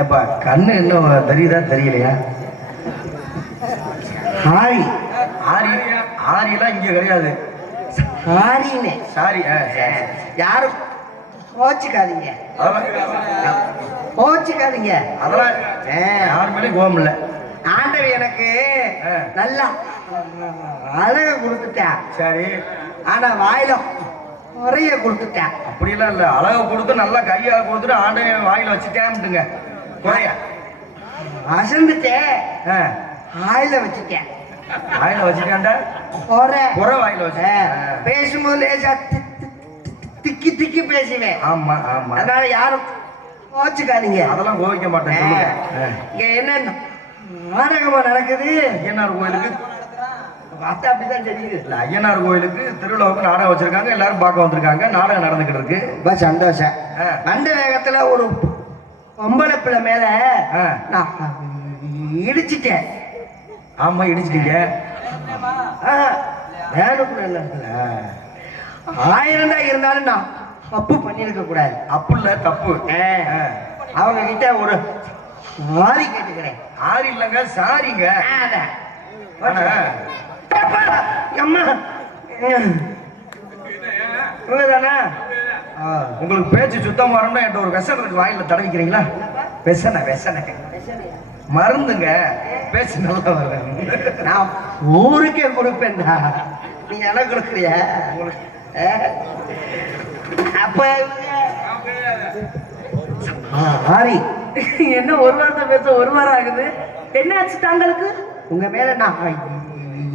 ஏப்பா கண்ணு இன்னும் தெரியுதா தெரியலையா? ஆரி ஆரி ஆரியெல்லாம் இங்க கிடையாது. ஆரின்னு சாரி. யாரும் கோச்சிக்காதீங்க, கோச்சிக்காதீங்க. அதெல்லாம் யாரு மேலேயும் கோபம் இல்லை. ஆண்டவர் எனக்கு நல்லா அழக கொடுத்துட்டேன். சரி, ஆனா வாயில நிறைய கொடுத்துட்டேன். அப்படியெல்லாம் இல்லை. அழகை கொடுத்து நல்லா கையால கொடுத்துட்டு ஆண்டை வாயில வச்சுட்டேன்ட்டுங்க. குறையா அசந்துட்டேன், வாயில வச்சுட்டேன். வாயில வச்சுட்டேன்டா, குறை வாயில வச்சு பேசும்போது லேசா திக்கி திக்கி பேசுவேன். ஆமா ஆமா, அதனால யாரும் கோச்சுக்காதீங்க. அதெல்லாம் கோவிக்க மாட்டேன். இங்க என்ன நாடகமா நடக்குது? ஐயனார் கோயிலுக்கு பார்த்தா அப்படிதான் தெரியுது. இல்ல, ஐயனார் கோயிலுக்கு திருவிழாவுக்கு நாடகம் வச்சிருக்காங்க. எல்லாரும் பார்க்க வந்திருக்காங்க. நாடகம் நடந்துகிட்டு இருக்கு. ரொம்ப சந்தோஷம். அந்த வேகத்துல ஒரு பொம்பளை பிள்ளை மேல நான் இடிச்சிட்டேன். ஆமா, இடிச்சிட்டீங்க. வேணுக்குள்ள 1000 தான் இருந்தாலும் நான் தப்பு பண்ணிருக்க கூடாது. அப்புள்ள தப்பு. அவங்க கிட்ட ஒரு சாரி கேட்டுக்கிறேன். ஆரி இல்லைங்க, சாரிங்க. உங்களுக்கு பேச்சு சுத்தம் வரணும்னா என்கிட்ட ஒரு விஷம் இருக்கு, வாயில தடவிக்கிறீங்களா? விஷன விஷன மருந்துங்க, பேச்சு நல்லா வரும். நான் ஊருக்கே கொடுப்பேன்டா, நீ எனக்கு கொடுக்குறிய? அப்ப ஆரி என்ன ஒரு வாரத்தை பேச ஒரு வாரம் ஆகுது? என்ன ஆச்சு தாங்களுக்கு? உங்க மேல நான்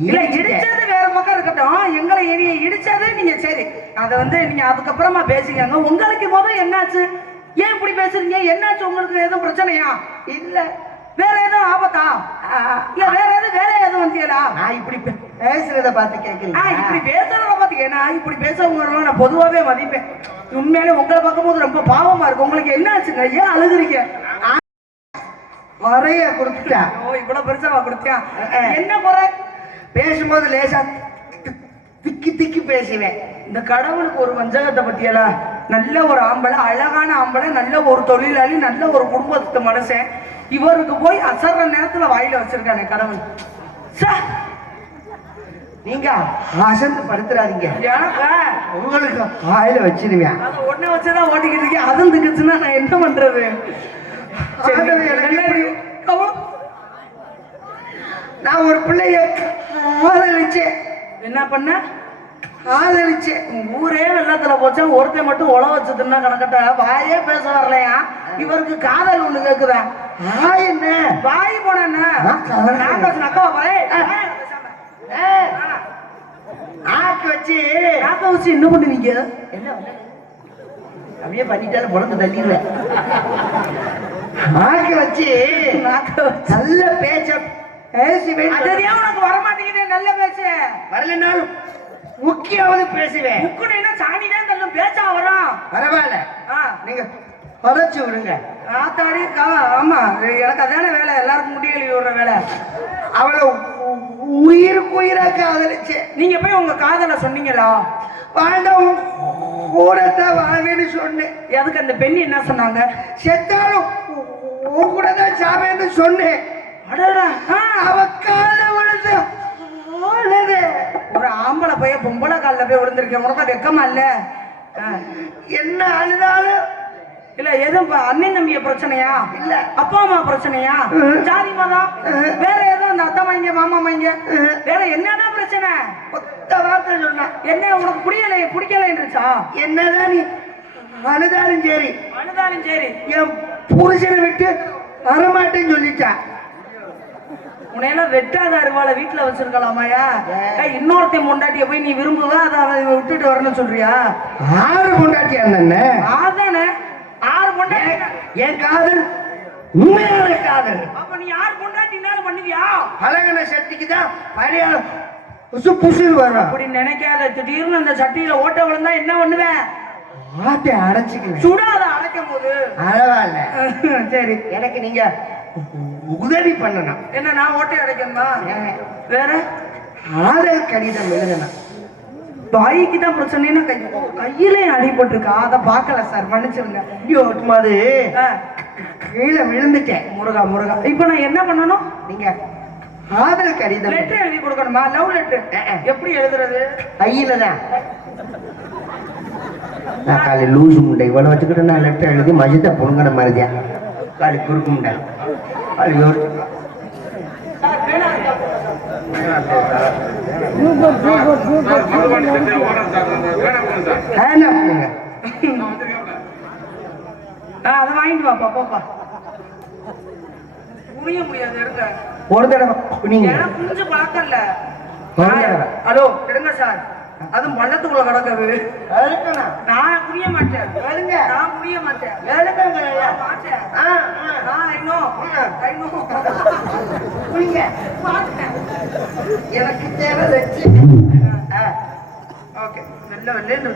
இல்ல, இடிச்சது வேற பக்கம் இருக்கட்டும், எங்களை இடிச்சது நீங்க சரி, அதை வந்து நீங்க அதுக்கப்புறமா பேசிக்கங்க. உங்களுக்கு முதல் என்னாச்சு? ஏன் இப்படி பேசுறீங்க? என்னாச்சு உங்களுக்கு? எதுவும் பிரச்சனையா? இல்ல வேற எதுவும் ஆபத்தா? இல்ல வேற எதுவும் வேலை எதுவும் வந்தீங்களா? நான் இப்படி பேசுறத பார்த்து கேட்கிறீங்க? இப்படி பேசுறத பார்த்து நான் இப்படி பேசவங்க நான் பொதுவாவே மதிப்பேன். உண்மையிலே உங்களை பார்க்கும்போது ரொம்ப பாவமா இருக்கு. உங்களுக்கு என்ன ஆச்சுங்க? ஏன் அழுகுறீங்க? நிறைய கொடுத்துட்டா. ஓ, இவ்வளவு பெருசாவா கொடுத்தியா? என்ன குறை? பேசும்போது லேசா திக்கி திக்கி பேசுவேன். இந்த கடவுளுக்கு ஒரு வஞ்சகத்தை பத்தியலா? நல்ல ஒரு ஆம்பளை, அழகான ஆம்பளை, நல்ல ஒரு தொழிலாளி, நல்ல ஒரு குடும்பத்து மனுஷன், இவருக்கு போய் அசர்ற நேரத்துல வாயில வச்சிருக்கானே கடவுள். நீங்க அசந்து படுத்துறாதீங்க, எனக்கு உங்களுக்கு வாயில வச்சிருவேன். அது ஒன்ன வச்சுதான் ஓட்டிக்கிட்டு இருக்கேன். அதுந்துக்குச்சுன்னா நான் என்ன பண்றது? நான் ஒரு பிள்ளைய காதலிச்சேன். என்ன பண்ண? காதலிச்சேன். ஊரே வெள்ளத்துல போச்சா, ஒருத்தன் மட்டும் உழ வச்சதுன்னா கணக்கட்ட வாயே பேச வரலையா? இவருக்கு காதல் ஒண்ணு கேக்குதா? என்ன வாய் போன ஆக்கு வச்சு நாக்க வச்சு என்ன பண்ணுவீங்க? என்ன அப்படியே பண்ணிட்டாலும் முழந்து தள்ளிடுவேன். ஆக்கு வச்சு நல்ல பேச்ச பேசுவேன். உனக்கு வரமாட்டேங்குது. நல்ல பேச்சு வரலனாலும் முக்கியாவது பேசுவேன். முக்குனா சாணிதான் தள்ளும், பேச்சா வரும். பரவாயில்ல, நீங்க பதச்சு விடுங்க. ஆத்தாடி. ஆமா, எனக்கு அதான வேலை, எல்லாருக்கும் முடியல விடுற வேலை. அவளை உயிருக்கு உயிரா காதலிச்சு. நீங்க போய் உங்க காதல சொன்னீங்களா? வாழ்ந்தவங்க கூடத்தான் வாழ்வேன்னு சொன்னேன். எதுக்கு? அந்த பெண்ணு என்ன சொன்னாங்க? செத்தாலும் உன் கூட தான் சாவேன்னு சொன்னேன். அவ கால விழுந்து ஒரு ஆம்பளை போய் பொம்பளை காலில் போய் விழுந்திருக்கேன். உனக்கு வெக்கமா இல்ல? என்ன அழுதாலும் இல்ல எதுவும் அண்ணன் தம்பிய பிரச்சனையா? இல்ல அப்பா அம்மா பிரச்சனையா? ஜாதி மதம் வேற எதுவும்? அந்த அத்தை வாங்க மாமா வாங்க வேற என்னதான் பிரச்சனை? ஒத்த வார்த்தை சொன்னா என்ன உனக்கு பிடிக்கலைன்றா? என்னதான் நீ அழுதாலும் சரி, அழுதாலும் சரி, என் புருஷனை விட்டு வரமாட்டேன்னு சொல்லிட்டா. உன்னையெல்லாம் வெட்டாத அருவாளை வீட்டுல வச்சிருக்கலாமாயா? இன்னொருத்தையும் பொண்டாட்டிய போய் நீ விரும்புவா, அதை விட்டுட்டு வரணும்னு சொல்றியா? 6 பொண்டாட்டி அண்ணே. அதானே 6 பொண்டாட்டி. என் காதல் உண்மையான காதல். அப்ப நீ 6 பொண்டாட்டினாலும் பண்ணுவியா? பழகின சக்திக்குதான் பழைய புசு புசு வரும். அப்படி நினைக்காத. திடீர்னு அந்த சட்டியில ஓட்ட விழுந்தா என்ன பண்ணுவேன்? ஆட்டை அடைச்சிக்குவேன். சுடாத அடைக்கும் போது. பரவாயில்ல, சரி. எனக்கு நீங்க உதவி பண்ணணும். என்ன நான் ஓட்டை அடைக்கணுமா? வேற ஆதல் கடிதம் எழுதணும். பாய்க்கு தான் பிரச்சனைன்னா கையிலே அடிபட்டிருக்கா, அதை பார்க்கல சார், மன்னிச்சிருங்க. அது கீழே விழுந்துட்டேன். முருகா முருகா. இப்போ நான் என்ன பண்ணணும்? நீங்க காதல் கடிதம் லெட்டர் எழுதி கொடுக்கணுமா? லவ் லெட்டர் எப்படி எழுதுறது? கையில தான். நான் காலை லூசு முண்டை இவ்வளவு வச்சுக்கிட்டு நான் லெட்டர் எழுதி மஜத்தை பொண்ணுங்கிற மாதிரியா காலி குறுக்கு முண்டை காலி அதை வாங்கிட்டு வாப்பா போப்பா. புரிய முடியாது எடுங்க. ஒரு தடவை நீங்க புரிஞ்சு பார்க்கல. ஹலோ எடுங்க சார். அதுவும் பள்ளத்துக்குள்ள கிடக்குது. நான் புரிய மாட்டேன். நான் புரிய மாட்டேன். எனக்கு தேவை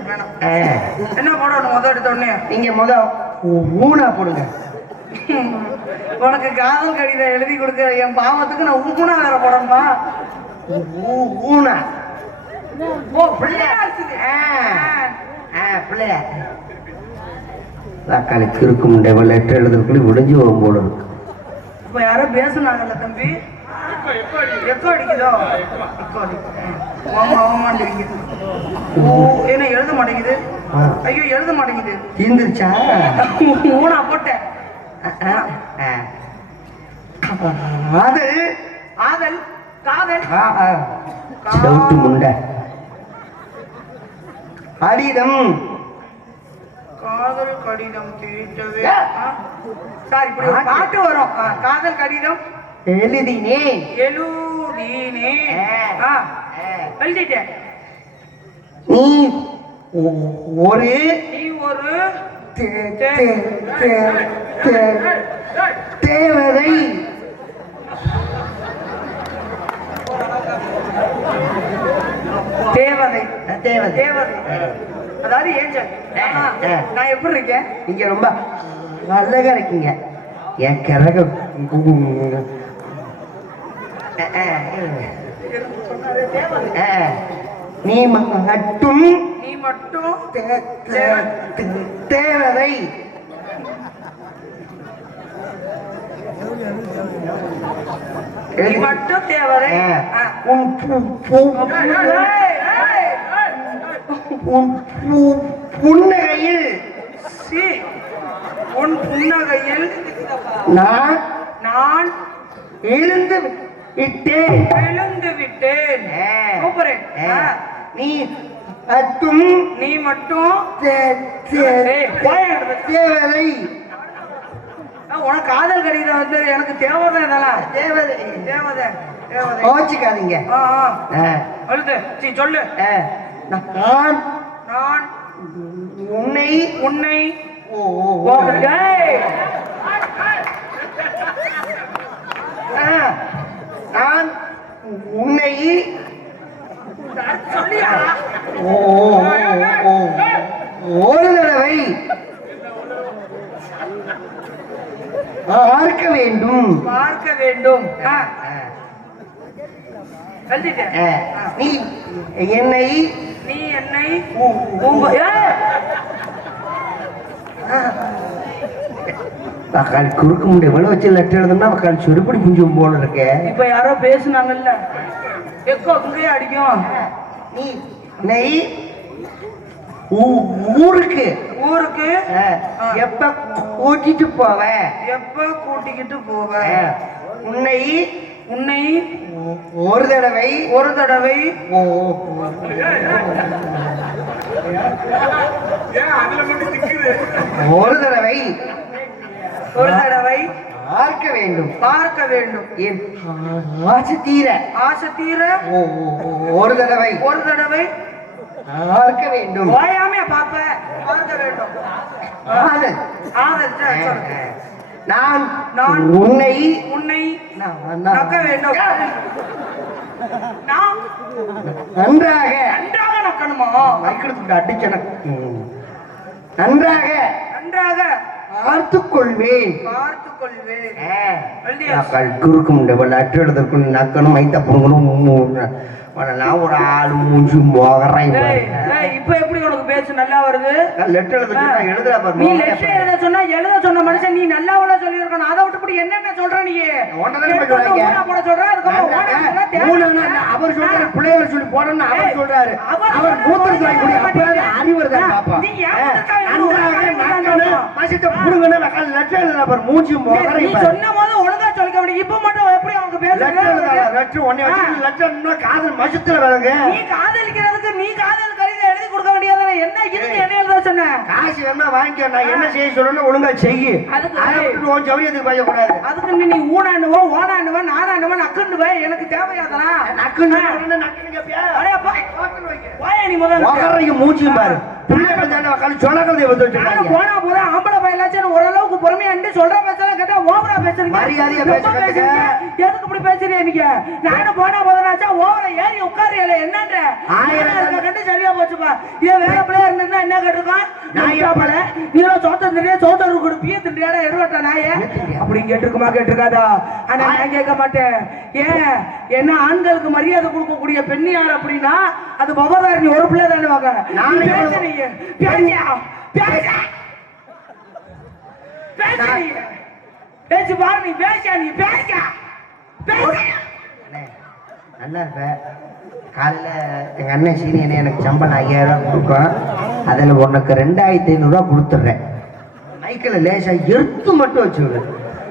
வேணாம். என்ன போடணும்? முத எடுத்த உடனே நீங்க ஊனா போடுங்க. உனக்கு காதல் கடிதம் எழுதி கொடுக்க என் பாவத்துக்கு நான் ஊனா வேற போடணுமா? ஊனா ஓ பிள்ளையா பிள்ளையா தக்காளி கிறுக்கு முண்டை லெட்டர் எழுதுறதுக்குள்ள விடிஞ்சு போகும் போல இருக்கு. இப்ப யாரோ பேசுனாங்கல்ல தம்பி. எப்போ அடிக்குதோ என்ன எழுத மாட்டேங்குது. ஐயோ எழுத மாட்டேங்குது. தீந்துருச்சா? ஊனா போட்டேன். ஆதல் ஆதல் காதல் செவுட்டு முண்டை கடிதம் காதல் கடிதம் தீட்டவே. சார் இப்படி ஒரு பாட்டு வரும். காதல் கடிதம் எழுதினேன் எழுதிட்டேன். நீ ஒரு தேவதை. தேவதை தேவதை தேவதை அதாவது ஏஞ்சல். நான் எப்படி இருக்கேன்? நீங்க ரொம்ப அழகா இருக்கீங்க. என் கிறக நீ மட்டும் தேவதை. நீ மட்டும் தேவதை. புன்னகையில் உன் புன்னகையில் நான் எழுந்து விட்டேன். நீ மட்டும் தேவதை. உனக்கு காதல் கடிதம் வந்து எனக்கு தேவதை. இதெல்லாம் தேவதை தேவதை தேவதை கோச்சிக்காதீங்க. சொல்லு. நான் உன்னை நான் உன்னை ஒரு தடவை பார்க்க வேண்டும். நீ என்னை மக்கால் குறுக்க முடிய விளை வச்சு லெட்டர் எழுதணும்னா மக்கால் சொருப்படி புஞ்சும் போல இருக்க. இப்ப யாரோ பேசுனாங்கல்ல எக்கோ அங்கேயே அடிக்கும். நீ நெய் ஊருக்கு எப்ப கூட்டிட்டு போவ? உன்னை ஒரு தடவை ஒரு தடவை பார்க்க வேண்டும். என் ஆசை தீர ஒரு தடவை பார்க்க வேண்டும். நான் உன்னை நக்க வேண்டும். நன்றாக நக்கணுமா? அடிச்சன நன்றாக பார்த்துக் கொள்வேன். குறுக்கு முண்டை லெட்டர் எழுதற்கு நக்கணும் மைத்த பொங்கணும். நான் ஒரு ஆளு மூஞ்சி மோகறேன். இப்ப எப்படி உனக்கு பேச்சு நல்லா வருது? லெட்டர் எழுதுறா பாரு. நீ லெட்டர் எழுத சொன்ன மனுஷன் நீ நல்லா உள்ள சொல்லி இருக்கணும். அதை விட்டு என்னென்ன சொல்ற நீ? போட சொல்ற அவர் சொல்றாரு பிள்ளைகள் சொல்லி போடணும் அவர் சொல்றாரு. அவர் மூத்திரத்தை அறிவு பாப்பா லெட்டர் எழுதுறா பாரு. மூச்சு நீ சொன்ன போது ஒழுங்கா சொல்லிக்க முடியும். இப்ப மட்டும் எப்படி அவங்க காதல் மசத்துல வேலைங்க. நீ காதலிக்கிறதுக்கு நீ காதல் கடிதம் எழுதி கொடுக்க வேண்டியது என்ன? இதுக்கு என்ன எழுத சொன்ன? காசு வேணா வாங்கிக்க. நான் என்ன செய்ய சொல்லணும் ஒழுங்கா செய்யு. அதுக்கு சௌரியத்துக்கு பைய கூடாது. அதுக்கு நீ ஊனாண்டுவோ ஓனாண்டுவோ நானாண்டுவோ நக்குண்டுவ. எனக்கு தேவையாதலாம் நீ முதல்ல மூச்சு பாரு. போனா போத ஆம்பளை பையலாச்சும் ஓரளவுக்கு பொறுமையாண்டு சொல்ற பேசலாம் கேட்டா ஓவரா பேசுறீங்க. எதுக்கு இப்படி பேசுறீங்க நீங்க? நானும் போனா போதனாச்சா ஓவரா ஏறி உட்காரியல என்னன்ற கண்டு சரியா போச்சுப்பா. இதே வேற பிள்ளையா இருந்தா என்ன கேட்டிருக்கான்? நாயா பல நீங்களும் சோத்தரு கொடுப்பிய திண்டியாடா எருவட்ட நாய அப்படி கேட்டிருக்குமா? கேட்டிருக்காதா? ஆனா நான் கேட்க மாட்டேன். ஏன் என்ன ஆண்களுக்கு மரியாதை கொடுக்கக்கூடிய பெண் யார் அப்படின்னா அது பவதாரணி ஒரு பிள்ளை தானே வாங்க. பேச்சு பாரு. நீ பேச நல்லா இருப்ப. காலையில எங்க அண்ணன் சீனியனே எனக்கு சம்பளம் 5000 ரூபாய் கொடுக்கும். அதுல உனக்கு 2500 ரூபாய் கொடுத்துட்றேன். மைக்கில் லேசா எடுத்து மட்டும் வச்சுவிடு.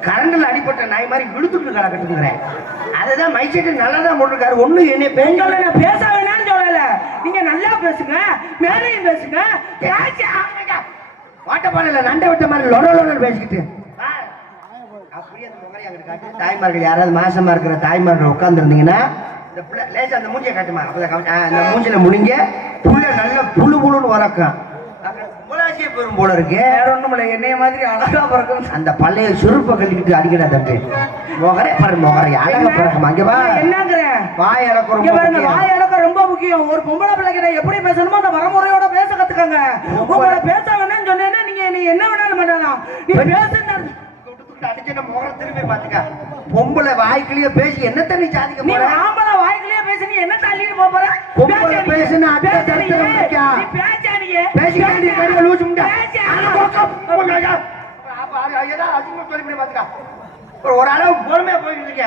கரண்டில் அடிப்பட்ட நாய் மாதிரி இழுத்துட்டு கட்டுங்கிறேன். அதுதான் மைசெட்டு நல்லா தான் போட்டிருக்காரு. ஒண்ணு என்ன பெண்களை பேச வேணாம்னு சொல்லல. நீங்க நல்லா பேசுங்க, மேலையும் பேசுங்க. வாட்டப்பாறையில நண்டை விட்ட மாதிரி லொட பேசிக்கிட்டு அப்படியே அந்த முகரை அங்கிட்டு காட்டு. தாய்மார்கள் யாராவது மாசமா இருக்கிற தாய்மார்கள் உட்கார்ந்து இருந்தீங்கன்னா இந்த பிள்ளை லேசா அந்த மூஞ்சியை காட்டுமா. அந்த மூஞ்சில முடிங்க புள்ள நல்ல புழு புழுன்னு வளர்க்கும். முலாசிய பெரும் போல இருக்கு. வேற ஒண்ணும் இல்லை, என்னைய மாதிரி அழகா பிறக்கும். அந்த பள்ளைய சுருப்பை கட்டிக்கிட்டு அடிக்கடா தம்பி. முகரே பாரு முகரை அழகா பிறக்கும். அங்கவா என்னங்கிறேன்? வாய் இழக்கம் வாய் இழக்கம் ரொம்ப முக்கியம். ஒரு பொம்பளை பிள்ளைகிட்ட எப்படி பேசணுமோ அந்த வரமுறையோட பேச கத்துக்கங்க. உங்களோட பேச வேணும்னு சொன்னேன்னா நீங்க என்ன வேணாலும் பண்ணலாம். நீ பேசுன்னு அடிச்ச முகரை திரும்பி பாத்துக்க. பொம்பளை வாய்க்குள்ளேயே பேசி என்ன தண்ணி சாதிக்க போற? ஆம்பளை வாய்க்குள்ளேயே பேசி நீ என்ன தள்ளிட்டு போக போற? பொம்பளை பேசுனா ஒரு அளவு பொறுமையா போயிட்டு இருக்க.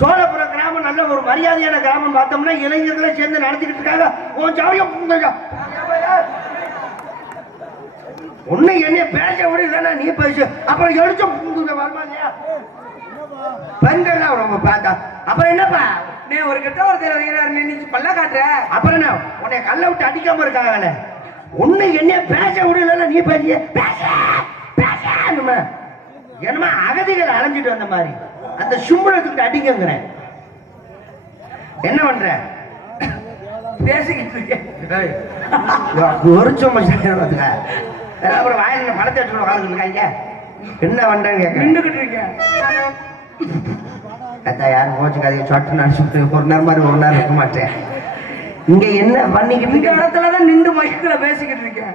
சோழபுரம் கிராமம் நல்ல ஒரு மரியாதையான கிராமம். பார்த்தோம்னா இளைஞர்களை சேர்ந்து நடத்திக்கிட்டு இருக்காங்க. ஒண்ணு என்ன பேச விட இல்லைன்னா நீ பேசு. அப்புறம் எடுத்து வருமா இல்லையா? பெண்கள்லாம் ரொம்ப பார்த்தா அப்புறம் என்னப்பா நீ ஒரு கெட்ட ஒரு நீ பல்ல காட்டுற. அப்புறம் என்ன உன்னை கல்ல விட்டு அடிக்காம இருக்காங்கல்ல. ஒண்ணு என்ன பேச விடல நீ பேசிய என்னமா அகதிகள் அலைஞ்சிட்டு வந்த மாதிரி அந்த சும்பளத்துக்கு அடிங்கிறேன். என்ன பண்ற? பேசிக்கிட்டு இருக்கேன். அப்புறம் வாயில பழத்தை எடுத்து வாழ்ந்துருக்காங்க. என்ன பண்றேன்னு கேட்க நின்றுகிட்டு இருக்கேன். யாரும் கோச்சுக்காதீங்க. சொட்டு நான் ஒரு நேரம் மாதிரி ஒரு நேரம் இருக்க மாட்டேன். இங்க என்ன பண்ணிக்கிட்டு இந்த இடத்துலதான் நின்று மைக்கில பேசிக்கிட்டு இருக்கேன்.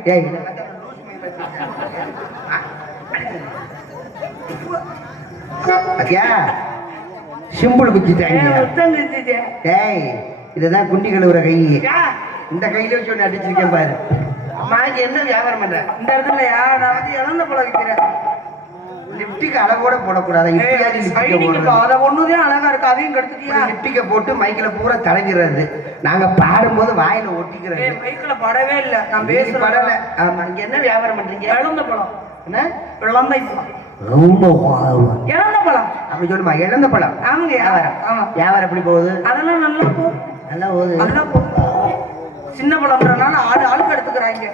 சிம்பிள் குச்சிட்டாங்க. ஏய் இதுதான் குண்டி கழுவுற கை. இந்த கையில வச்சு ஒண்ணு அடிச்சிருக்கேன் பாரு. அம்மா என்ன வியாபாரம் பண்ற? இந்த இடத்துல நான் வந்து இழந்த போல வைக்கிறேன். லிப்டிக் அளவோட போடக்கூடாது. அதை ஒண்ணுதான் அழகா இருக்கு. அதையும் கெடுத்துட்டியா? லிப்டிக்க போட்டு மைக்கில பூரா தடவிடுறது. நாங்க பாடும்போது வாயில ஒட்டிக்கிறது. மைக்கில படவே இல்லை. நான் பேச படல. ஆமா. இங்க என்ன வியாபாரம் பண்றீங்க? இழந்த பழம். என்ன இழந்தை பழம்? ரொம்ப இழந்த பழம் அப்படி சொல்லுமா? இழந்த பழம். ஆமாங்க. வியாபாரம். ஆமா. வியாபாரம் எப்படி போகுது? அதெல்லாம் நல்லா போகுது. நல்லா போகுது. நல்லா போகுது. சின்ன பழம்ன்றனால ஆளுக்கு எடுத்துக்கிறாங்க.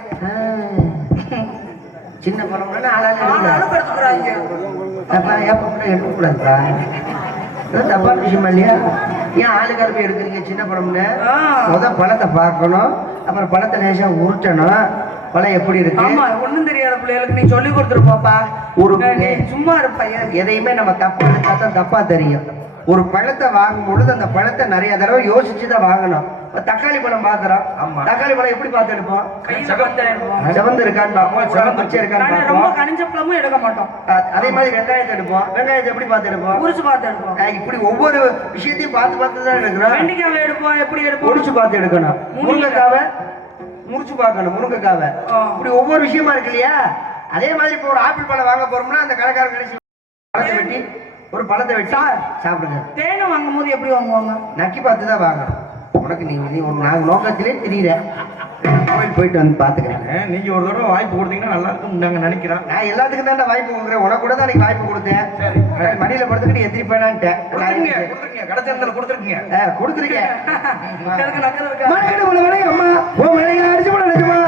சின்ன பழம்னா ஆளுக்கு எடுத்துக்கிறாங்க. எடுக்கக்கூடாதுப்பா. தப்பா விஷயம் இல்லையா? ஏன் ஆளுக்காரப்ப எடுக்கிறீங்க சின்ன பழம்னு? பழத்தை பார்க்கணும். அப்புறம் பழத்தை லேசா உருட்டணும். பழம் எப்படி இருக்கு? ஆமா, ஒண்ணும் தெரியாத பிள்ளைகளுக்கு நீ சொல்லி கொடுத்துருப்பாப்பா. ஒரு சும்மா இருப்பைய எதையுமே நம்ம தப்பா எடுத்தா தப்பா தெரியும். ஒரு பழத்தை வாங்கும் பொழுது அந்த பழத்தை நிறைய தடவை யோசிச்சுதான் வாங்கணும். தக்காளி பழம் பாக்குறோம். தக்காளி பழம் எப்படி பார்த்து எடுப்போம்? செவந்து இருக்கான்னு பார்ப்போம். பச்சை இருக்கான்னு பார்ப்போம். கனிஞ்ச பழமும் எடுக்க மாட்டோம். அதே மாதிரி வெங்காயத்தை எடுப்போம். வெங்காயத்தை எப்படி பார்த்து எடுப்போம்? உரிச்சு பார்த்து எடுப்போம். இப்படி ஒவ்வொரு விஷயத்தையும் பார்த்து தான் எடுக்கிறோம். வெண்டைக்காவை எடுப்போம். எப்படி எடுப்போம்? உரிச்சு பார்த்து எடுக்கணும். முருங்கைக்காவை உரிச்சு பார்க்கணும் முருங்கைக்காவை. இப்படி ஒவ்வொரு விஷயமா இருக்கு இல்லையா? அதே மாதிரி இப்போ ஒரு ஆப்பிள் பழம் வாங்க போறோம்னா அந்த கடைக்காரன் கடைசி பழத்தை வெட்டி ஒரு பழத்தை வெட்டி சாப்பிடுங்க. தேனும் வாங்கும் போது எப்படி வாங்குவாங்க? நக்கி பார்த்து தான் வாங்கணும். உனக்கு நீ ஒரு நாங்கள் நோக்கத்திலே தெரியல. கோயில் போயிட்டு வந்து பாத்துக்கிறேன். நீங்க ஒரு தடவை வாய்ப்பு கொடுத்தீங்கன்னா நல்லா இருக்கும் நாங்க நினைக்கிறோம். நான் எல்லாத்துக்கும் தான் வாய்ப்பு கொடுக்குறேன். உனக்கு கூட தான் நீங்க வாய்ப்பு கொடுத்தேன். சரி மடியில படுத்துக்கிட்டு எத்திரி போயினான்ட்டேன். கடைச்சேர்ந்தல கொடுத்துருக்கீங்க. கொடுத்துருக்கேன். அம்மா ஓ மேலே அடிச்சு போட நிஜமா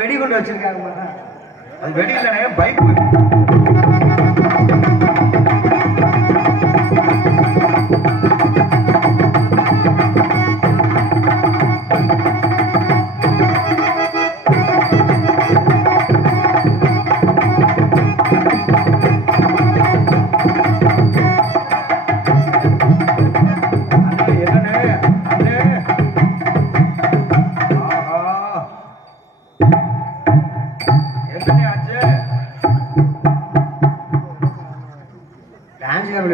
வெடிகுண்டு வச்சிருக்காங்க. அது வெடி இல்லைனே பைக்.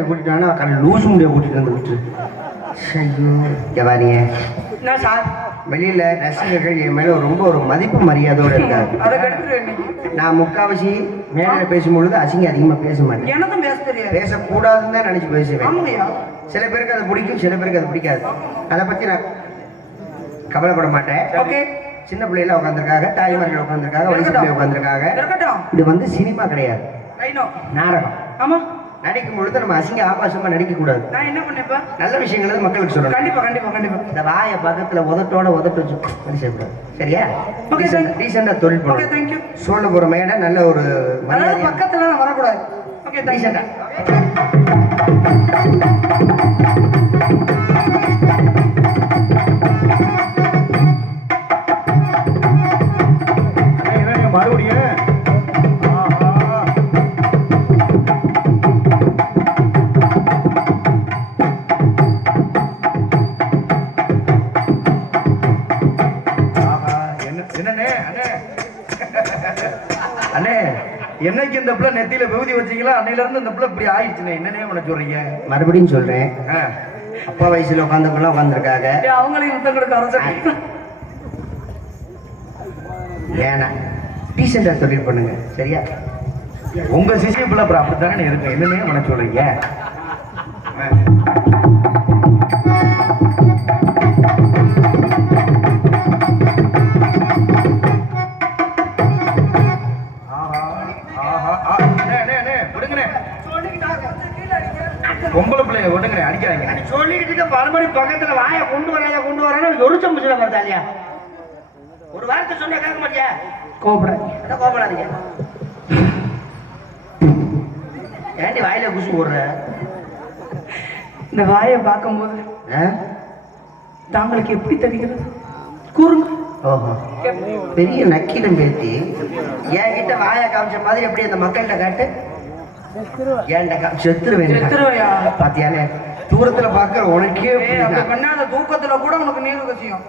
கூட்டிட்டு லூசு முடிய கூட்டிட்டு வந்து விட்டு ஜவாரிய வெளியில ரசிகர்கள் என் மேல ரொம்ப ஒரு மதிப்பு மரியாதையோட இருக்காரு. நான் முக்காவாசி மேடையில பேசும்பொழுது அசிங்க அதிகமா பேச மாட்டேன். பேசக்கூடாதுன்னு தான் நினைச்சு பேசுவேன். சில பேருக்கு அது பிடிக்கும், சில பேருக்கு அது பிடிக்காது. அதை பத்தி நான் கவலைப்பட மாட்டேன். சின்ன பிள்ளைல உட்காந்துருக்காங்க, தாய்மார்கள் உட்காந்துருக்காங்க, வயசு பிள்ளை உட்காந்துருக்காங்க. இது வந்து சினிமா கிடையாது, நாடகம். ஆமா, நடிக்கும் பொழுது நம்ம அசிங்க ஆபாசமா நடிக்க கூடாது. நான் என்ன பண்ணேப்பா, நல்ல விஷயங்களை மக்களுக்கு சொல்லணும். கண்டிப்பா கண்டிப்பா கண்டிப்பா. இந்த வாயை பக்கத்துல உதட்டோட உதட்டு வச்சு செய்யக்கூடாது. சரியா? டீசெண்டா தொழில் பண்ணணும். சொல்ல போற மேடை நல்ல ஒரு பக்கத்துல வரக்கூடாது. ஓகே, டீசெண்டா. மறுபடியும் அண்ணே, என்னைக்கு இந்த பிள்ளை நெத்தியில விபூதி வச்சீங்களா அன்னையில இருந்து இந்த பிள்ளை இப்படி ஆயிடுச்சுண்ணே. என்னன்னே உனக்கு சொல்றீங்க? மறுபடியும் சொல்றேன், அப்பா வயசுல உட்காந்துக்குள்ள உட்காந்துருக்காங்க. அவங்களையும் ஏன்னா டீசெண்டா தொழில் பண்ணுங்க. சரியா? உங்க சிசிய பிள்ளை அப்புறம் அப்படித்தானே இருக்கு. என்னன்னே உனக்கு சொல்றீங்க? பொம்பளை பிள்ளைய விடுங்க, அடிக்காதீங்க. சொல்லிக்கிட்டு மறுபடியும் பக்கத்துல வாய கொண்டு வராத எரிச்ச முச்சில பார்த்தாலியா? ஒரு வார்த்தை சொன்ன கேட்க மாட்டியா? கோபப்படாதீங்க. ஏன்டி வாயில குசு போடுற? இந்த வாயை பார்க்கும்போது தாங்களுக்கு எப்படி தெரிகிறது கூறுங்க. ஓஹோ, பெரிய நக்கீரம் பேத்தி என்கிட்ட வாயை காமிச்ச மாதிரி எப்படி அந்த மக்கள்கிட்ட காட்டு. பாத்தியானே தூரத்துல பாக்குற உனக்கே பண்ணாத தூக்கத்துல கூட உனக்கு நீர் கசியும்.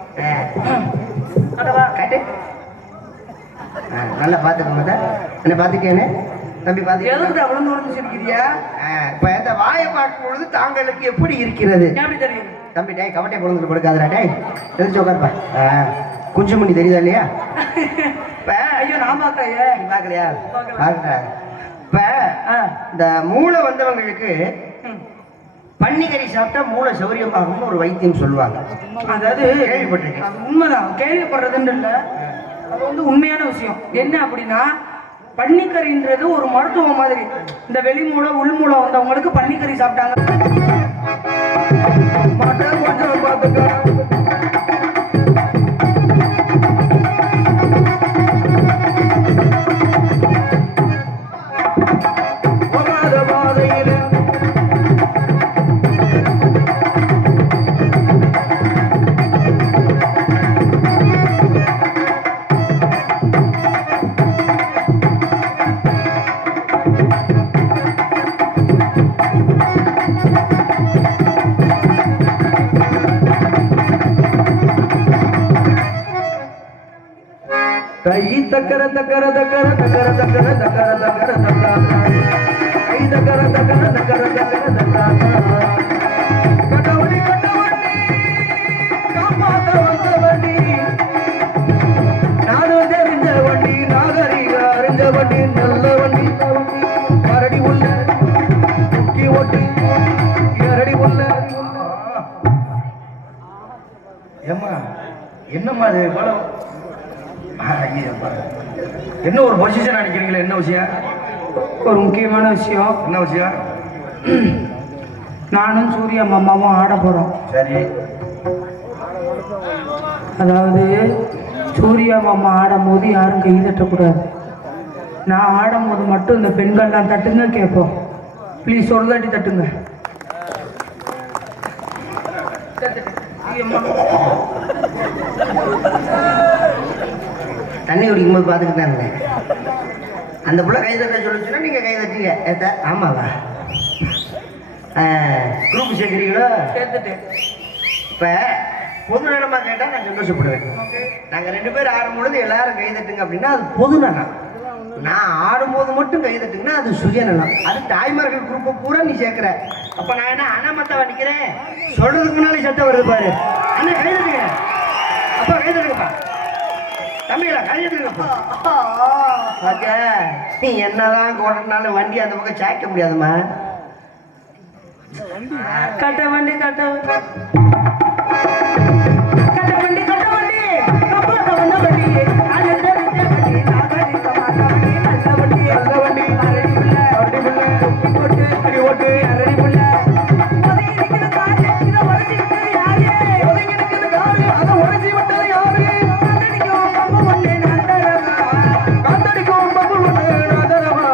நல்லா பாத்துக்கோங்க. என்ன பாத்துக்கேனே தம்பி, பாத்துக்க அவ்வளவு தூரம் சிரிக்கிறியா? இப்ப இந்த வாயை பார்க்கும் பொழுது தாங்களுக்கு எப்படி இருக்கிறது தம்பி? டே கவட்டை கொண்டு கொடுக்காதடா. டே தெரிஞ்சு உட்காருப்பா. குஞ்சுமணி தெரியுதா இல்லையா? ஐயோ நான் பாக்கலையே. நீ பாக்கலையா? பாக்குற. இப்ப இந்த மூளை வந்தவங்களுக்கு பன்னிக்கறி சாப்பிட்டா மூளை சௌரியமாகும்னு ஒரு வைத்தியம் சொல்லுவாங்க. அதாவது கேள்விப்பட்டிருக்கேன். உண்மைதான், கேள்விப்படுறதுன்னு இல்ல, அது வந்து உண்மையான விஷயம். என்ன அப்படின்னா, பன்னிக்கறின்றது ஒரு மருத்துவம் மாதிரி. இந்த வெளிமூளை உள்மூளை வந்தவங்களுக்கு பன்னிக்கறி சாப்பிட்டாங்க. தை தக்கர தக்கர தக்கர தக்கர தக்கர தக்கர தக்கர தக்கர தை தக்கர தக்கர தக்கர தக்கர தக்கர கட்டவண்டி கட்டவண்டி காப்பாத்த வந்த வண்டி நானும் தெரிஞ்ச வண்டி நாகரிக அறிஞ்ச வண்டி நல்ல வண்டி கரடி உள்ள முக்கி ஓட்டு இரடி உள்ள ஏம்மா என்னம்மா அது இவ்வளவு என்ன ஒரு பொசிஷன் அடிக்கிறீங்களா? என்ன விஷயம்? ஒரு முக்கியமான விஷயம். என்ன விஷயம்? நானும் சூர்யா மாமாவும் ஆட போறோம். சரி. அதாவது சூர்யா மாமா ஆடும் போது யாரும் கை தட்டக்கூடாது. நான் ஆடும் போது மட்டும் இந்த பெண்கள்லாம் தட்டுங்க கேட்போம். ப்ளீஸ் ஒரு தாட்டி தட்டுங்க. தண்ணி குடிக்கும்போது பார்த்துக்கிட்டு தான் இருந்தேன். அந்த புள்ள கை தட்ட சொல்லிச்சுன்னா நீங்கள் கை தட்டீங்க. ஏத்த ஆமாவா? குரூப் சேர்க்குறீங்களோ? இப்போ பொது நலமாக கேட்டால் நான் சந்தோஷப்படுவேன். நாங்கள் 2 பேர் ஆடும்பொழுது எல்லாரும் கை தட்டுங்க அப்படின்னா அது பொது நலம். நான் ஆடும்போது மட்டும் கை தட்டுங்கன்னா அது சுயநலம். அது தாய்மார்கள் குரூப்பை பூரா நீ சேர்க்குற. அப்போ நான் என்ன அனாமத்தவா நிற்கிறேன்? சொல்றதுக்கு முன்னாடி சத்தம் வருது பாரு. அண்ணா கை தட்டுங்க. அப்பா கை தட்டுங்கப்பா. தம்பிகளா கை தட்டுங்கப்பா. ஓகே, நீ என்னதான் கொண்டாலும் வண்டி அந்த பக்கம் சாய்க்க முடியாதுமா. கட்ட வண்டி கட்ட கட்ட வண்டி கட்ட வண்டி கப்பாட்ட வந்த வண்டி அது தெரிஞ்ச வண்டி நாகரிக மாட்ட வண்டி நல்ல வண்டி நல்ல வண்டி அரடி புள்ள அரடி புள்ள ஒட்டி போட்டு அடி ஓட்டு அரடி புள்ள ஒதுங்கி நிக்கிற காரு இத உடைச்சி விட்டது யாரு? ஒதுங்கி நிக்கிற காரு அத உடைச்சி விட்டது யாரு? காத்தடிக்கும் பம்பு ஒண்ணு நாதரவா காத்தடிக்கும் பம்பு ஒண்ணு நாதரவா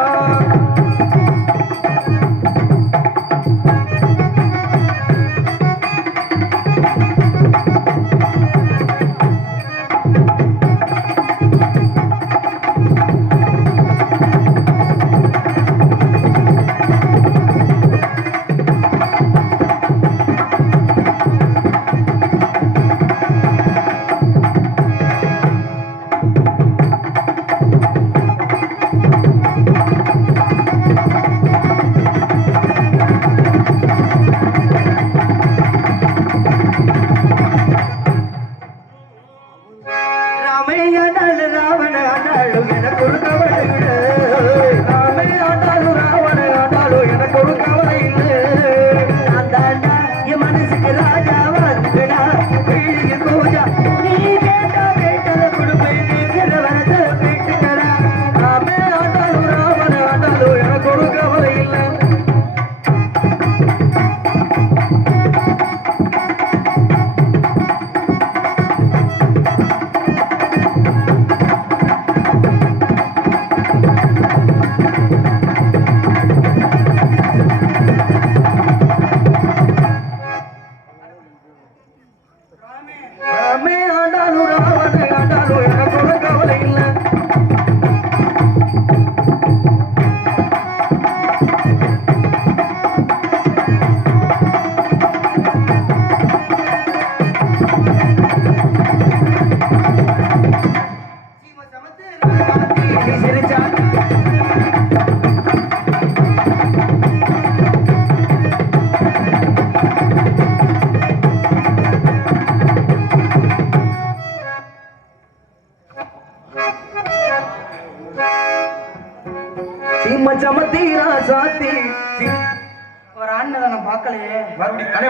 ஒரு ஆண்மை நான் பார்க்கலையே.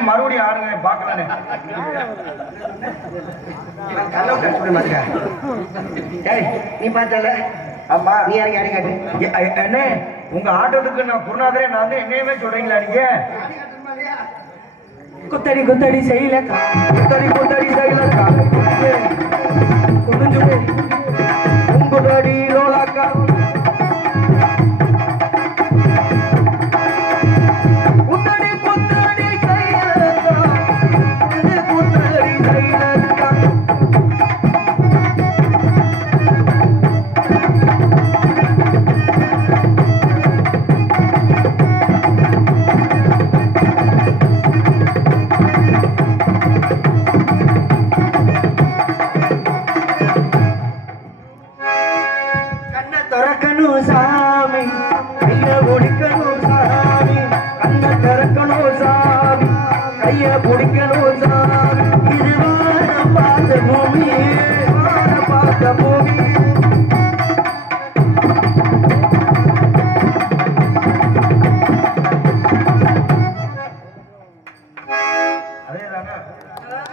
மறுபடியும் ஆடுங்க பார்க்கலானே. நீ பார்த்தல? ஆமா, நீ இறங்கி அடி காட்டு. என்ன உங்க ஆட்டத்துக்கு நான் குருநாதரே நான் தான் என்னையுமே சொல்றீங்களா நீங்க? குத்தடி குத்தடி செய்யல குத்தடி குத்தடி செய்யலக்கா குடிஞ்சு போய் உங்களடி லோலாக்கா குத்தடி குத்தடி செய்யலக்கா இது குத்தடி செய்யலக்கா. பார்த்த பூமியே வான பார்த்த பூமி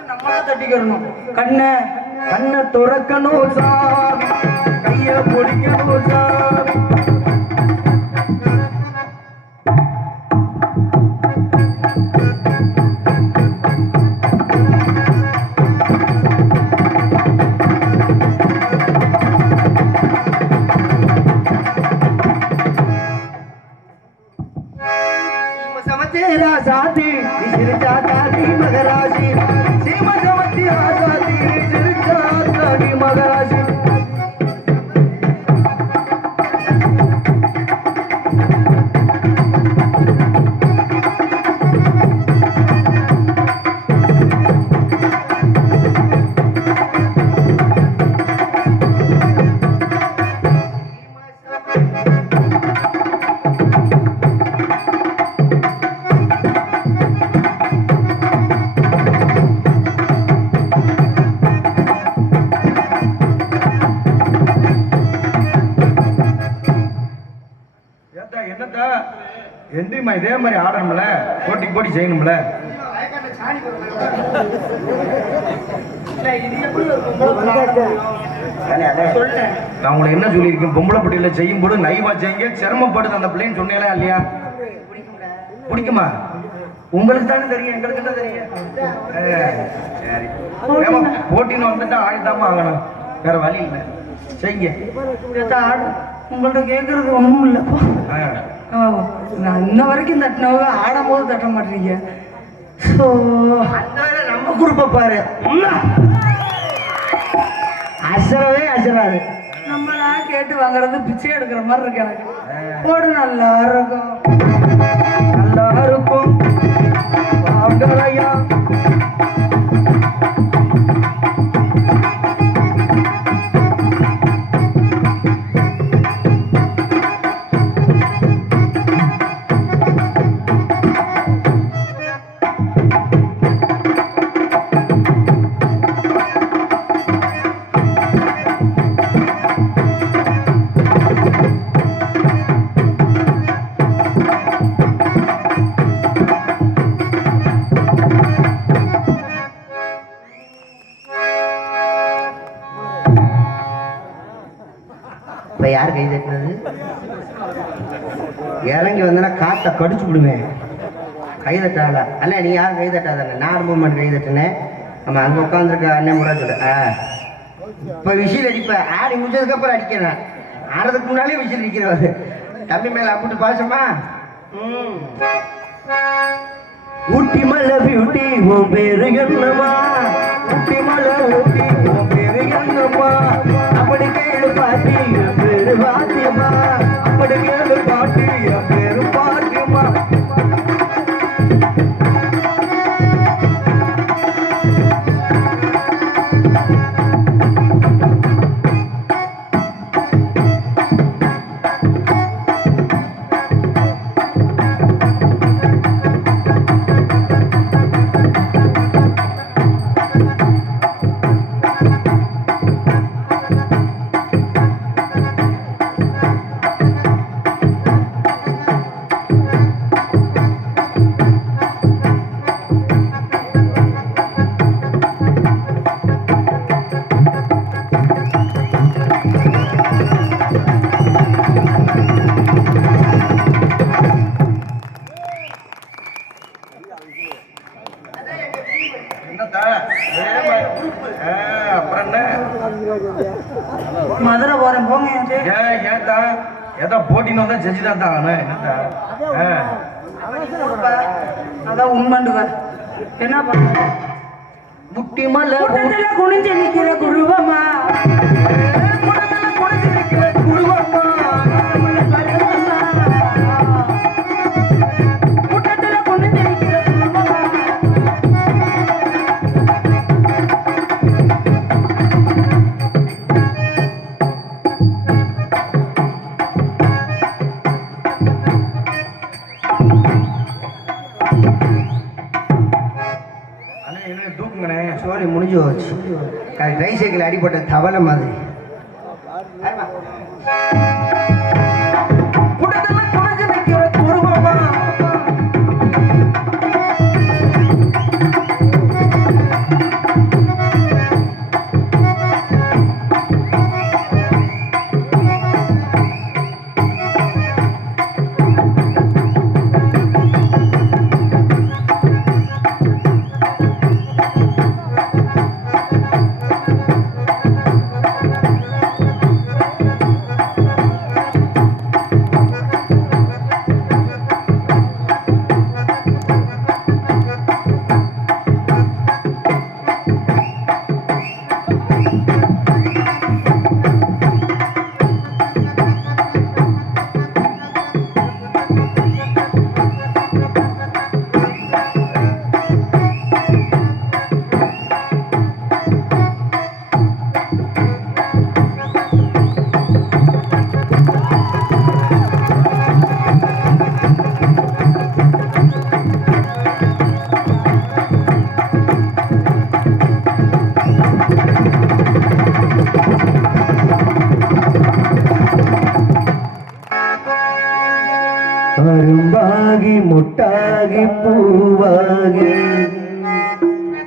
நம்மளா தட்டிக்கிறணும் கண்ணை கண்ணை துறக்கணும் சாமி கைய பிடிக்கணும் சாமி சமச்சேரா சாத்தி சிரிச்சா காட்டி மகராசி சீம சமத்தி ஆசாதி சிறுச்சாத்தாடி மகராசி என்னத்தா எந்திரிமா இதே மாதிரி ஆடணும்ல போட்டிக்கு போட்டி செய்யணும்ல நான் உங்களை என்ன சொல்லியிருக்கேன் பொம்பளை பட்டியல செய்யும் போது நைவா செய்யுங்க சிரமப்படுது அந்த பிள்ளைன்னு சொன்னீங்களா இல்லையா பிடிக்குமா உங்களுக்கு தானே தெரியும் எங்களுக்கு என்ன தெரியும் சரி ஏமா போட்டின்னு வந்துட்டா ஆடித்தாம ஆகணும் வேற வழி இல்லை செய்யுங்க ஆடு உங்கள்ட்ட கேட்கறது ஒண்ணும் இல்லப்பா நான் இன்ன வரைக்கும் தட்டினவங்க ஆடும் போது தட்ட மாட்டீங்க நம்ம குரூப்பை பாரு அசரவே அசராது நம்மளா கேட்டு வாங்குறது பிச்சை எடுக்கிற மாதிரி இருக்கு எனக்கு போடு நல்லா இருக்கும் நல்லா இருக்கும் வாங்கலையா இப்ப யார் கை தட்டினது இறங்கி வந்தனா காத்த கடிச்சு விடுவேன் கை தட்டாத அண்ணா நீ யாரும் கை தட்டாத நான் மூமெண்ட் கை தட்டினேன் நம்ம அங்க உட்காந்துருக்க அண்ணன் முறை சொல்லு இப்ப விசில் அடிப்பேன் ஆடி முடிச்சதுக்கு அப்புறம் அடிக்கிறேன் ஆடுறதுக்கு முன்னாலே விசில் அடிக்கிறவர் தம்பி மேல அப்படி பாசமா ஊட்டி மலை பியூட்டி உன் பேரு என்னமா ஊட்டி மலை ஊட்டி உன் பேரு என்னமா அப்படி கேளு பாட்டி என் பேரு பாத்தியம்மா அப்படி கேளு பாட்டி என் பேரு பாட்டியம்மா மதுரை போறேன் போங்க ஏன்டா ஏதோ போட்டின்னு வந்தா ஜட்ஜிதான் தான் என்னடா அதான் உண்மைண்டுவ என்ன பண்ண முட்டி மலை குனிஞ்சு நிக்கிற குருவமா குடிச்சு நிக்கிற குருவம்மா கூட்டத்துல குனிஞ்சு நிக்கிற குருவமா தூக்குங்கண்ணே சோழி முடிஞ்சு போச்சு ட்ரை சைக்கிள் அடிப்பட்ட தவளை மாதிரி. புடதெல்லாம் குறைஞ்சு நிற்கிற குருவமா அரும்பாகி முட்டாகி பூவாகி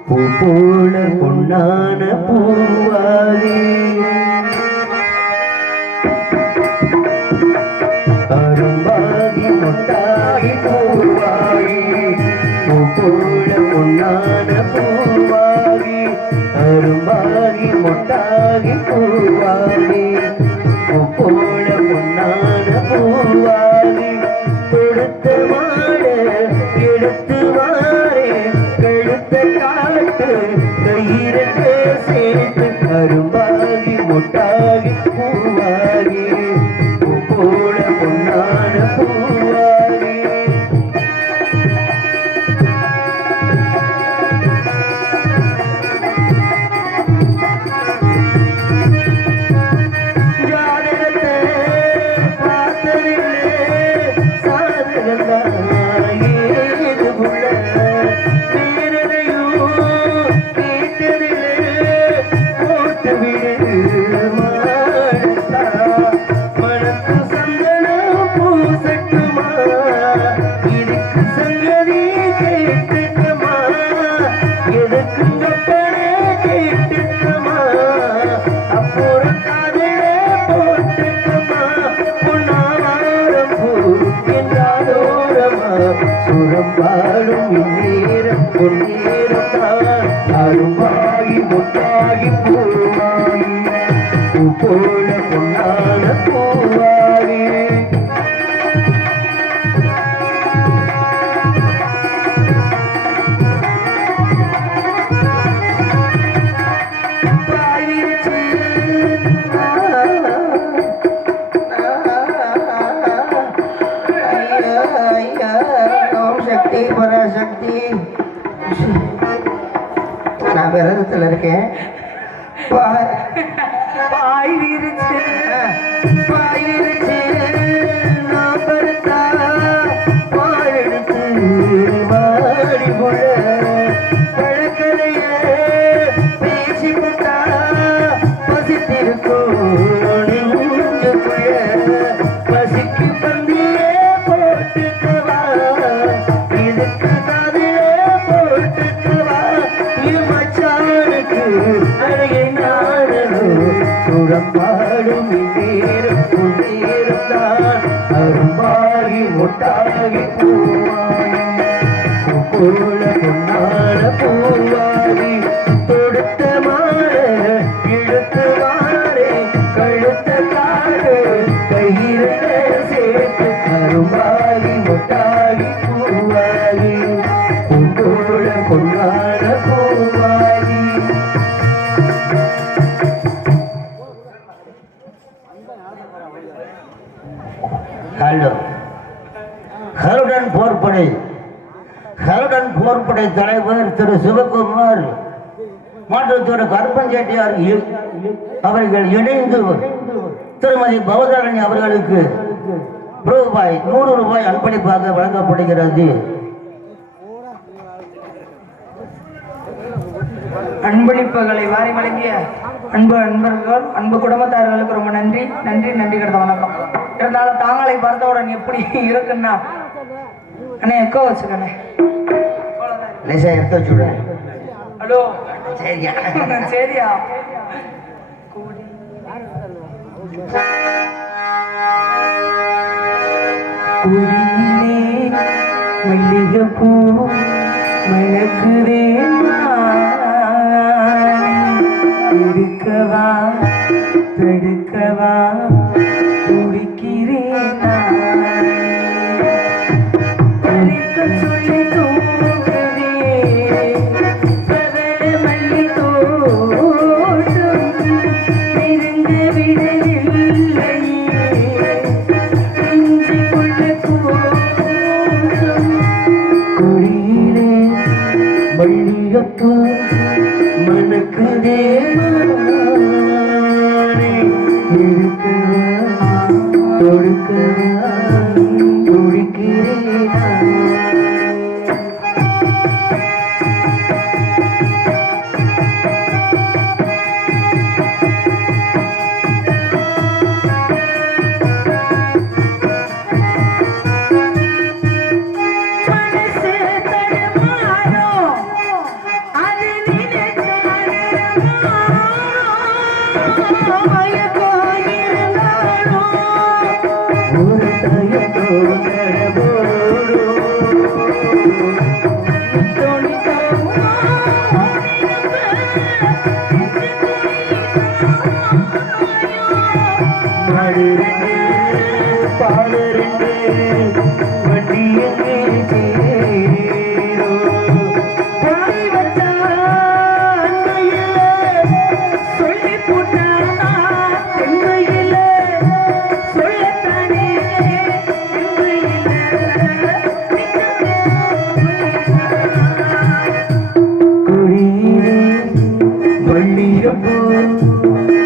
பூ போல பொன்னான பூவாகி அரும்பாகி முட்டாகி பூவாகி பூ போல பொன்னான பூவாகி அரும்பாகி முட்டாகி பூவாகி பூ போல பொன்னான பூவாகி கொடுத்து வாழ எடுத்து வாரே கழுத்த காட்டு கயிறு சேர்த்து அரும்பாகி முட்டாகி பூவாகி பூ போல பொன்னான பூவாகி ஜாதகத்தை பார்த்ததில்லை ஏது புள்ள வேறதையும் கேட்டதில்லை போட்டு விடு மனத்து சந்தனம் பூசட்டுமா இதுக்கு சங்கதி கேட்டுக்கமா எதுக்கு கப்பனே கேட்டுக்கமா அப்புறம் காதலே போட்டுக்கமா பொன்னாவாரம் பூ என்றாலோரமா சுரம் பாடும் இந்நேரம் பொன்னேரம் தான் அரும்பாகி முட்டாகி பூவாகி பூ போல பொன்னான பூவாகி சக்தி பராசக்தி நான் விரதத்தில் இருக்கேன் பாய் வீரிச்சு பாய் விரிச்சு நான் படுத்தா பால் எடுத்து வாடி புள்ள பழக்கலைய பேசி விட்டா பசித்திருக்கும் நெஞ்சுக்குள்ள பசிக்கு பந்தியே போட்டுக்கவா இதுக்கு காதிலே போட்டுக்கவா மச்சானுக்கு அழகை நாடனும் சுரம்பாடும் இந்நேரம் பொன்னேரம் தான் அரும்பாகி முட்டாகி பூவாகி போல பொன்னான பூவாகி தொடுத்த மாற இழுத்து வாரே கழுத்த காடு கயிறு சேர்த்து அரும்பாகி முட்டாகி பூவாகி போல பொன்னான பூவாகி ஹலோ கருடன் போர்ப்படை தலைவர் திரு சிவகுமார் மற்றும் திரு கருப்பன் செட்டியார் அவர்கள் இணைந்து திருமதி பவதாரணி அவர்களுக்கு ரூபாய் 100 ரூபாய் அன்பளிப்பாக வழங்கப்படுகிறது. அன்பளிப்புகளை வாரி வழங்கிய அன்பு அன்பர்கள் அன்பு குடும்பத்தார்களுக்கு ரொம்ப நன்றி நன்றி நன்றி கிடந்த வணக்கம். இருந்தாலும் தாங்களை பார்த்தவுடன் எப்படி இருக்குன்னா அண்ணே எக்கோ வச்சுக்கண்ணே. லேசா எடுத்து வச்சு விடுறேன். ஹலோ சரியா சரியா குடியிலே மல்லிகைப்பூ மணக்குதே எடுக்கவா தடுக்கவா குடிக்கிறேன் சொல்லி தூங்குதே பிரபல மல்லி தோட்டம் நெருங்க விடவில்லை குடியிலே மல்லிகைப்பூ மணக்குதே இருக்கவா தொடுக்கவா துடிக்கிறேனா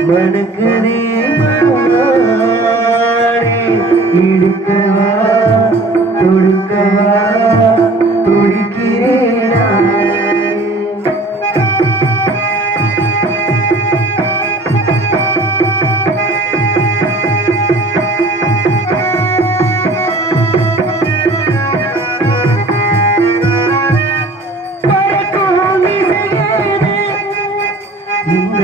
மணக்குதே இடுக்கவா தொடுக்கவா துடிக்கிறேனா இந்த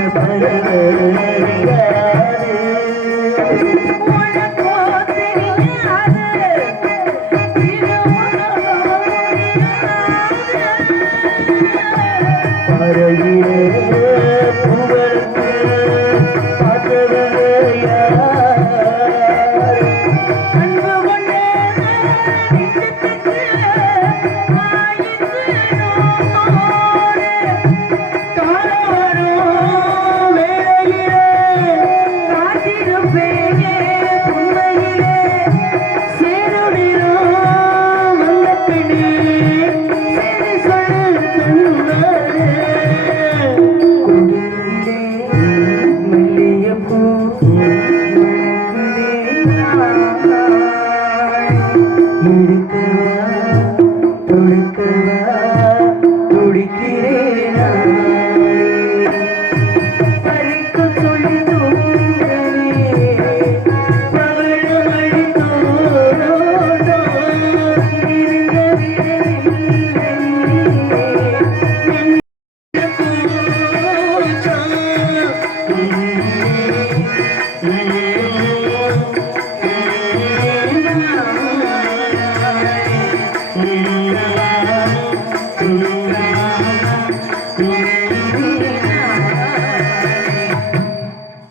Mm-hmm.